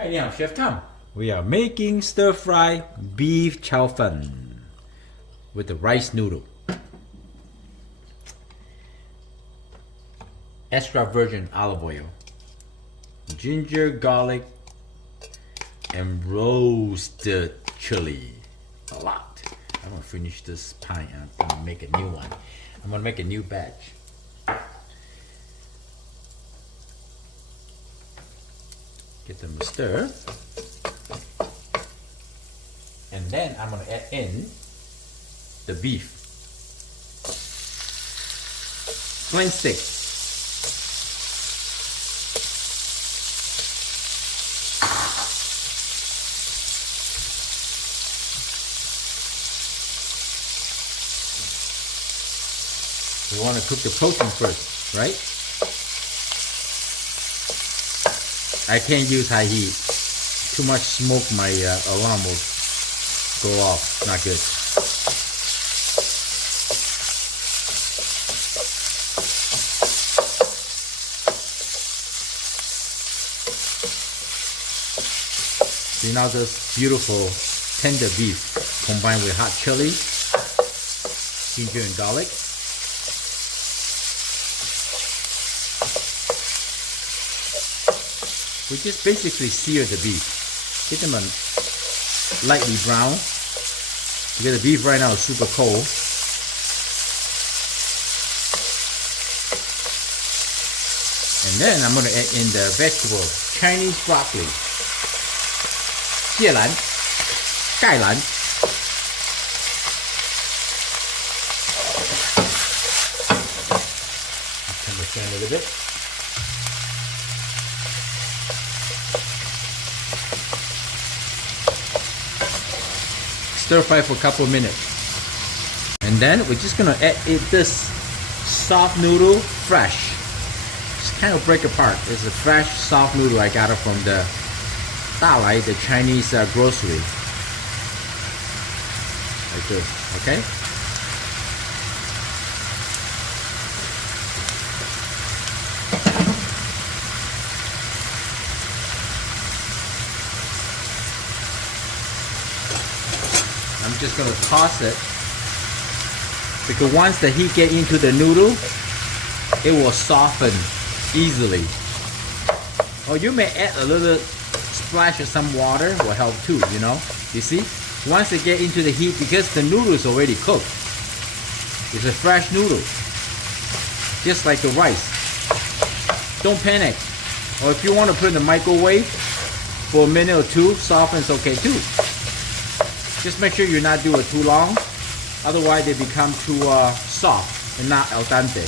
Hi, I'm Chef Tom. We are making stir-fry beef chow fun with the rice noodle. Extra virgin olive oil, ginger, garlic, and roasted chili. A lot. I'm gonna finish this pie and I'm gonna make a new one. I'm gonna make a new batch. Get them to stir. And then I'm gonna add in the beef. Plain stick. We want to cook the protein first, right? I can't use high heat. Too much smoke, my alarm will go off. Not good. See, now this beautiful tender beef combined with hot chili, ginger and garlic. We just basically sear the beef. Get them lightly brown. Because the beef right now is super cold. And then I'm going to add in the vegetable, Chinese broccoli, 芥蓝, 芥蓝. Turn the fan a little bit. Stir fry for a couple of minutes, and then we're just gonna add this soft noodle fresh. Just kind of break apart. It's a fresh soft noodle. I got it from the Dalai, the Chinese grocery. Like this, okay? I'm just going to toss it, because once the heat get into the noodle, it will soften easily. Or you may add a little splash of some water, will help too, you know. You see, once it get into the heat, because the noodle is already cooked, it's a fresh noodle, just like the rice. Don't panic. Or if you want to put it in the microwave for a minute or two, soften is okay too. Just make sure you're not doing it too long, otherwise they become too soft and not al dente.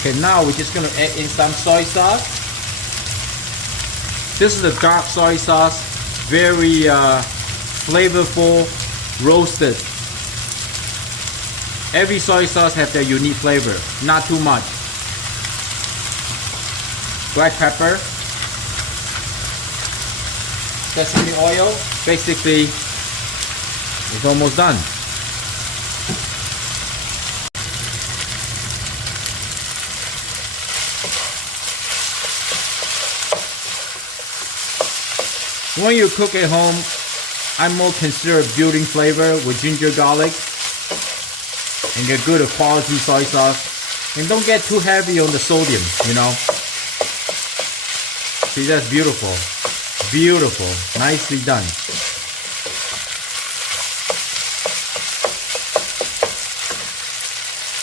Okay, now we're just gonna add in some soy sauce. This is a dark soy sauce, very flavorful, roasted. Every soy sauce has their unique flavor, not too much. Black pepper. Sesame oil, basically it's almost done. When you cook at home, I'm more concerned building flavor with ginger, garlic, and get good quality soy sauce. And don't get too heavy on the sodium, you know. See, that's beautiful. Beautiful, nicely done.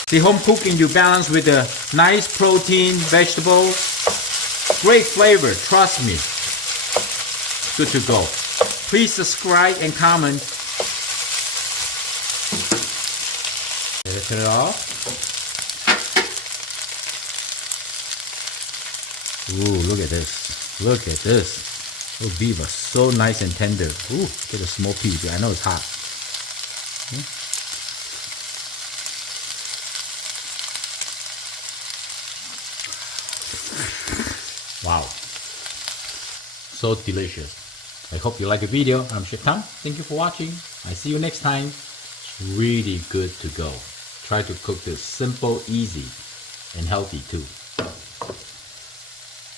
See, home cooking, you balance with a nice protein, vegetable, great flavor, trust me. Good to go. Please subscribe and comment. Let's turn it off. Ooh, look at this. Look at this. Oh, beef is so nice and tender. Ooh, get a small piece. I know it's hot. Wow. So delicious. I hope you like the video. I'm Chef Tom. Thank you for watching. I see you next time. It's really good to go. Try to cook this simple, easy, and healthy too.